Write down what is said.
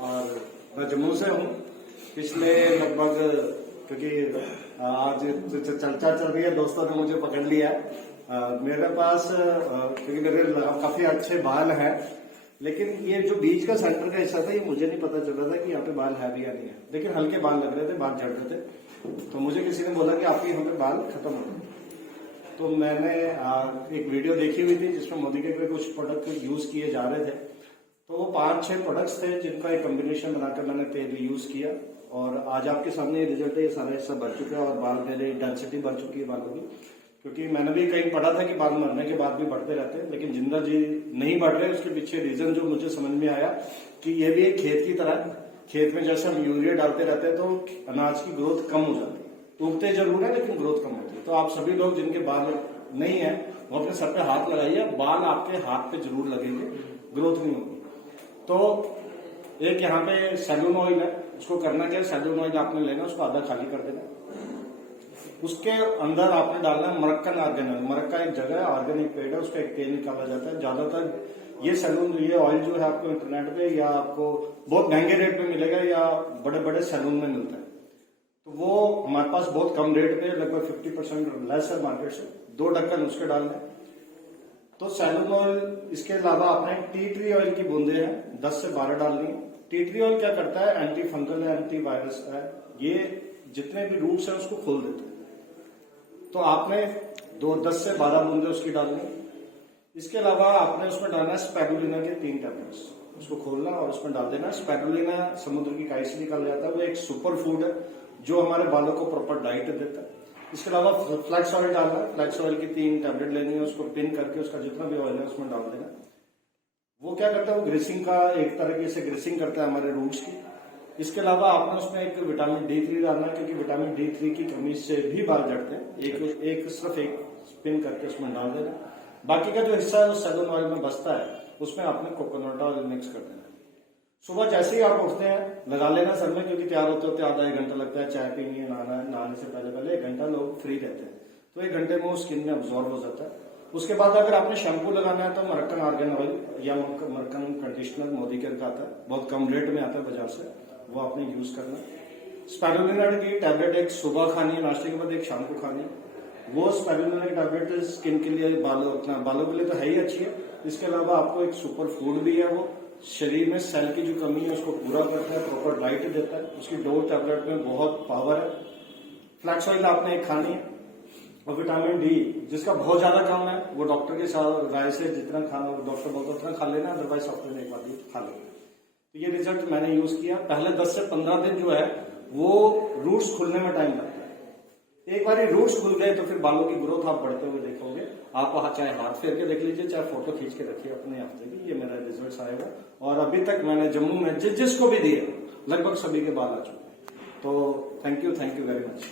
और मैं जम्मू से हूँ। पिछले लगभग क्योंकि आज चर्चा चल रही है, दोस्तों ने मुझे पकड़ लिया है। मेरे पास क्योंकि मेरे काफी अच्छे बाल हैं, लेकिन ये जो बीच का सेंटर का हिस्सा था ये मुझे नहीं पता चल रहा था कि यहाँ पे बाल है भी या नहीं है, लेकिन हल्के बाल लग रहे थे, बाल झड़ रहे थे। तो मुझे किसी ने बोला कि आपके यहाँ पे बाल खत्म हो गए। तो मैंने एक वीडियो देखी हुई थी जिसमें मोदी के कुछ प्रोडक्ट यूज किए जा रहे थे। तो वो 5-6 प्रोडक्ट्स थे जिनका एक कॉम्बिनेशन बनाकर मैंने तेल यूज किया और आज आपके सामने ये रिजल्ट है। ये सारा हिस्सा बढ़ चुका है और बाल मेरे डेंसिटी बढ़ चुकी है बालों की, क्योंकि मैंने भी कहीं पढ़ा था कि बाल मरने के बाद भी बढ़ते रहते हैं, लेकिन जिंदा जी नहीं बढ़ रहे। उसके पीछे रीजन जो मुझे समझ में आया कि ये भी एक खेत की तरह, खेत में जैसे हम यूरिया डालते रहते हैं तो अनाज की ग्रोथ कम हो जाती है। उगते जरूर है लेकिन ग्रोथ कम होती है। तो आप सभी लोग जिनके बाल नहीं है वो अपने सर पे हाथ लगाइए, बाल आपके हाथ पे जरूर लगेंगे, ग्रोथ नहीं होगी। तो एक यहाँ पे सैलून ऑयल है, उसको करना क्या है, सैलून ऑयल आपने लेना, उसको आधा खाली कर देना, उसके अंदर आपने डालना है मरक्कन आर्गन ऑयल। मरक्का एक जगह है, ऑर्गेनिक पेड़ है, उसका एक तेल निकाला जाता है। ज्यादातर ये सैलून, ये ऑयल जो है आपको इंटरनेट पे या आपको बहुत महंगे रेट पे मिलेगा या बड़े बड़े सैलून में मिलता है। तो वो हमारे पास बहुत कम रेट पे, लगभग 50% लेस है मार्केट से। 2 ढक्कन उसके डालने। तो सैलून ऑयल, इसके अलावा आपने टी ट्री ऑयल की बूंदे हैं 10 से 12 डालनी है। टी ट्री ऑयल क्या करता है, एंटी फंगल है, एंटी वायरस है, ये जितने भी रूट्स है उसको खोल देते हैं। तो आपने 10 से 12 बूंदे उसकी डालनी। इसके अलावा आपने उसमें डालना है स्पैरुलिना के 3 टैबलेट्स, उसको खोलना और उसमें डाल देना। स्पैरुलिना समुद्र की खाई से निकल जाता है, वो एक सुपर फूड है जो हमारे बालों को प्रॉपर डाइट देता है। इसके अलावा फ्लैक्स ऑयल डालना है, फ्लैक्स ऑयल की 3 टैबलेट लेनी है, उसको पिन करके उसका जितना भी ऑयल है उसमें डाल देना। वो क्या करता है, वो ग्रीसिंग का एक तरीके से ग्रीसिंग करता है हमारे रूट्स की। इसके अलावा आपने उसमें एक विटामिन D3 डालना है, क्योंकि विटामिन D3 की कमी से भी बाल झड़ते हैं। सिर्फ एक स्पिन करके उसमें डाल देना। बाकी का जो हिस्सा है वो सैलून ऑयल में बचता है, उसमें आपने कोकोनट ऑयल मिक्स कर देना। सुबह जैसे ही आप उठते हैं लगा लेना सर में, क्योंकि तैयार होते होते आधा 1 घंटा लगता है। चाय पीनी है, नहाना है, नहाने से पहले 1 घंटा लोग फ्री रहते हैं, तो 1 घंटे में वो स्किन में अब्सॉर्ब हो जाता है। उसके बाद अगर आपने शैम्पू लगाना है तो मरक्कन आर्गन ऑयल या मरक्कन कंडीशनर मोदी केयर का आता है, बहुत कम रेट में आता है बाजार से, वो आपने यूज करना। स्पैरुलिना की टैबलेट एक सुबह खानी है नाश्ते के बाद, एक शाम को खानी है। वो स्पैरुलिना की टैबलेट स्किन के लिए, बालों के लिए तो है ही अच्छी है। इसके अलावा आपको एक सुपर फूड भी है, वो शरीर में सेल की जो कमी है उसको पूरा करता है, प्रॉपर डाइट देता है। उसकी 2 टैबलेट में बहुत पावर है। फ्लैक्स ऑयल आपने एक खानी है। और विटामिन D जिसका बहुत ज्यादा कम है, वो डॉक्टर के साथ राय से जितना खाना डॉक्टर बोलता उतना खा लेना, अदरवाइज हफ्ते में 1 बार खा लो। तो ये रिजल्ट मैंने यूज किया। पहले 10 से 15 दिन जो है वो रूट्स खुलने में टाइम लगता है। एक बार रूट्स खुल गए तो फिर बालों की ग्रोथ आप बढ़ते हुए देखोगे। आप चाहे हाथ फेर के देख लीजिए, चाहे फोटो खींच के रखिए अपने हफ्ते की, ये मेरा रिजल्ट आएगा। और अभी तक मैंने जम्मू में जिसको भी दिए लगभग सभी के बाल आ चुके हैं। तो थैंक यू वेरी मच।